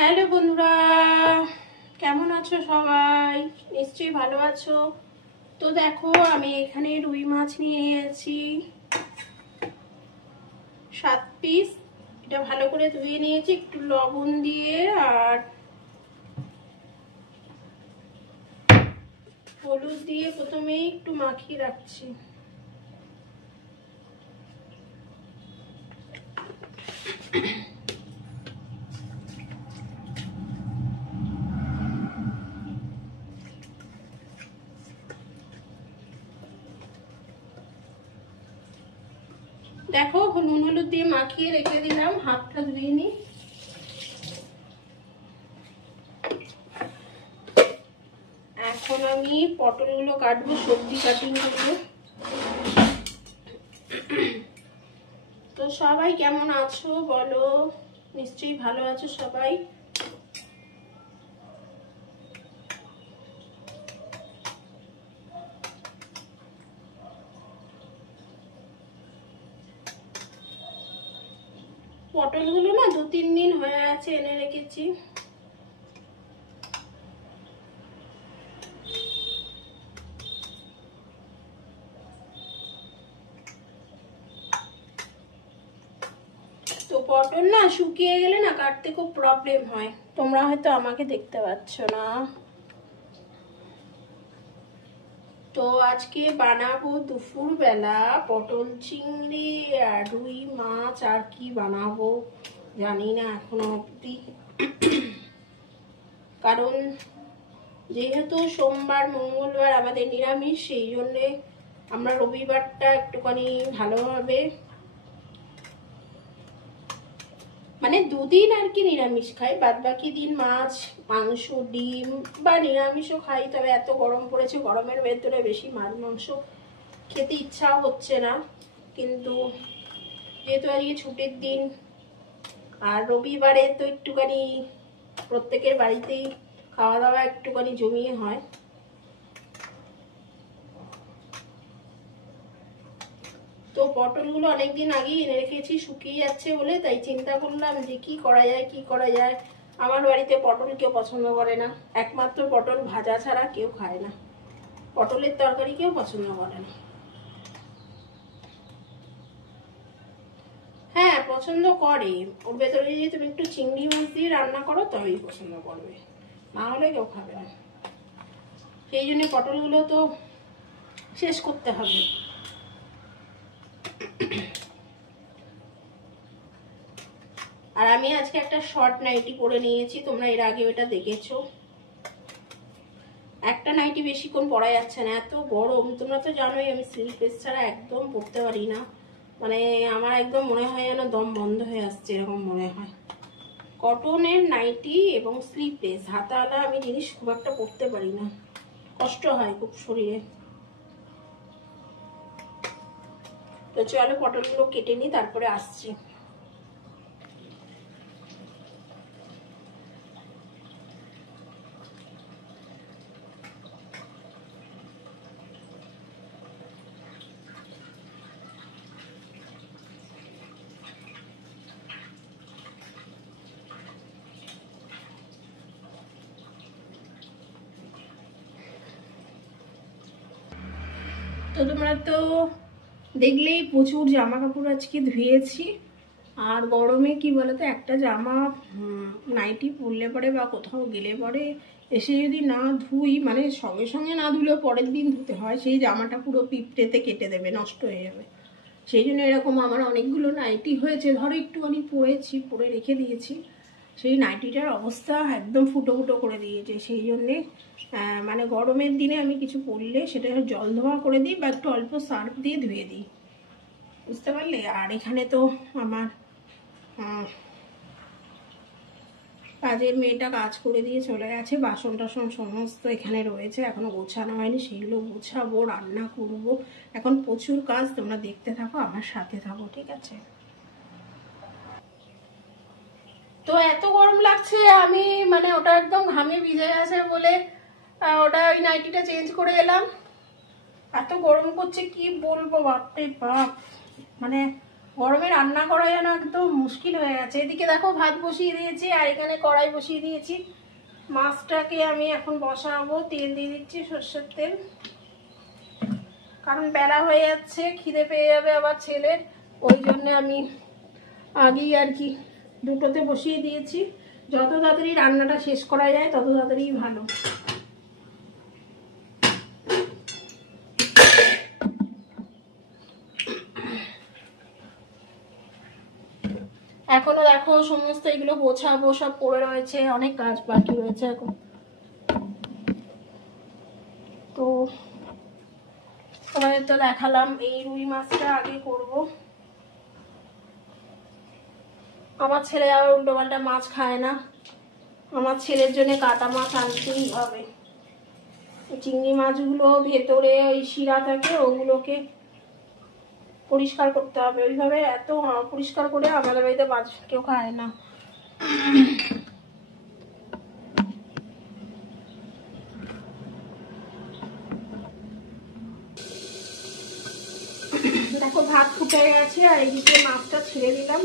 Hello বন্ধুরা, কেমন আছো সবাই? নিশ্চয়ই ভালো আছো। তো দেখো, আমি এখানে রুই মাছ নিয়ে এসেছি 7 পিস। এটা ভালো করে ধুয়ে নিয়েছি একটু লবণ দিয়ে আর হলুদ দিয়ে প্রথমেই একটু মাখিয়ে রাখছি। দেখো, নুন হলুদ দিয়ে মাখিয়ে রেখে দিলাম, হাতটা ধুয়ে নিই। এখন আমি পটলগুলো কাটবো, সবজি কাটিং করবো। তো সবাই কেমন আছো বলো? নিশ্চয়ই ভালো আছো সবাই। পটলগুলো না 2-3 দিন হয়ে আছে, এনে রেখেছি। তো পটল না শুকিয়ে গেলে না কাটতে খুব প্রবলেম হয়। তোমরা হয়তো আমাকে দেখতে পাচ্ছ না। তো আজকে বানাবো দুপুর বেলা পটল চিংড়ি আর রুই মাছ। আর কি বানাবো জানি না এখনো অবধি, কারণ যেহেতু সোমবার মঙ্গলবার আমাদের নিরামিষ, সেই জন্যে আমরা রবিবারটা একটুখানি ভালোভাবে, মানে 2 দিন আর কি নিরামিষ খাই, বাদ বাকি দিন মাছ মাংস ডিম বা নিরামিষও খাই। তবে এত গরম পড়েছে, গরমের ভেতরে বেশি মাছ মাংস খেতে ইচ্ছা হচ্ছে না। কিন্তু যেহেতু আজকে ছুটির দিন আর রবিবারে তো একটুখানি প্রত্যেকের বাড়িতেই খাওয়া দাওয়া একটুখানি জমিয়ে হয়। তো পটলগুলো অনেকদিন আগেই এনে রেখেছি, শুকিয়ে যাচ্ছে বলে, তাই চিন্তা করলাম যে কি করা যায়। আমার বাড়িতে পটল কেউ পছন্দ করে না, একমাত্র পটল ভাজা ছাড়া কেউ খায় না, পটলের তরকারি কেউ পছন্দ করে না। হ্যাঁ, পছন্দ করে, ওর ভেতরে যদি তুমি একটু চিংড়ি মাছ দিয়ে রান্না করো তবেই পছন্দ করবে, না হলে কেউ খাবে না। সেই জন্য পটলগুলো তো শেষ করতে হবে। আর আমি আজকে একটা শর্ট নাইটি পরে নিয়েছি, তোমরা এর আগে ওটা দেখেছো। একটা নাইটি বেশিক্ষণ পরা যাচ্ছে না, এত গরম। তোমরা তো জানোই আমি স্লিভলেস ছাড়া একদম পরতে পারি না, মানে আমার একদম মনে হয় যেন দম বন্ধ হয়ে আসছে, এরকম মনে হয়। কটনের নাইটি এবং স্লিভলেস হাতাওয়ালা আমি জিনিস খুব একটা পরতে পারি না, কষ্ট হয় খুব শরীরে। তো চলো পটলগুলো কেটে নিই, তারপরে আসছি। তো তোমরা তো দেখলেই প্রচুর জামা কাপড় আজকে ধুয়েছি। আর গরমে কি বলতো, একটা জামা নাইটি পরলে পরে বা কোথাও গেলে পরে এসে যদি না ধুই, মানে সঙ্গে সঙ্গে না ধুলেও পরের দিন ধুতে হয়, সেই জামাটা পুরো পিঁপড়েতে কেটে দেবে, নষ্ট হয়ে যাবে। সেই জন্য এরকম আমার অনেকগুলো নাইটি হয়েছে, ধরো একটুখানি পরেছি, পরে রেখে দিয়েছি, সেই নাইটিটার অবস্থা একদম ফুটো ফুটো করে দিয়েছে। সেই জন্যে মানে গরমের দিনে আমি কিছু পরলে সেটা জল ধোয়া করে দিই বা একটু অল্প সার্ফ দিয়ে ধুয়ে দিই, বুঝতে পারলে। আর এখানে তো আমার কাজের মেয়েটা কাজ করে দিয়ে চলে গেছে, বাসন টাসন সমস্ত এখানে রয়েছে, এখনো গোছানো হয়নি, সেগুলো গোছাবো, রান্না করব। এখন প্রচুর কাজ, তোমরা দেখতে থাকো, আমার সাথে থাকো, ঠিক আছে। তো এত গরম লাগছে, আমি মানে ওটা একদম ঘামে ভিজে গেছে বলে ওটা ওই নাইটিটা চেঞ্জ করে এলাম। এত গরম করছে কি বলবো, বাপরে বাপ, মানে গরমে রান্না করা যেন একদম মুশকিল হয়ে গেছে। এদিকে দেখো ভাত বসিয়ে দিয়েছি আর এখানে কড়াই বসিয়ে দিয়েছি। মাছটাকে আমি এখন বসাবো, তেল দিয়ে দিচ্ছি, সর্ষের তেল, কারণ বেলা হয়ে যাচ্ছে, খিদে পেয়ে যাবে আবার ছেলের, ওই জন্য আমি আগেই আর কি দুটোতে বসিয়ে দিয়েছি। যত তাড়াতাড়ি রান্নাটা শেষ করা যায় তত তাড়াতাড়ি ভালো। এখনো দেখো সমস্ত এগুলো গোছাবো, সব পড়ে রয়েছে, অনেক কাজ বাকি রয়েছে এখন। তো তোমাদের তো দেখালাম, এই রুই মাছটা আগে করব। আমার ছেলে আবার উল্টোপাল্টা মাছ খায় না, আমার ছেলের জন্য কাটা মাছ আনতেই হবে। চিংড়ি মাছগুলো ভেতরে ওই শিরা থাকে, ওগুলোকে পরিষ্কার করতে হবে। ওইভাবে এত পরিষ্কার করে আমাদের বাড়িতে মাছ কেউ খায় না। দেখো ভাত ফুটে গেছে আর এইদিকে মাছটা ছেড়ে দিলাম।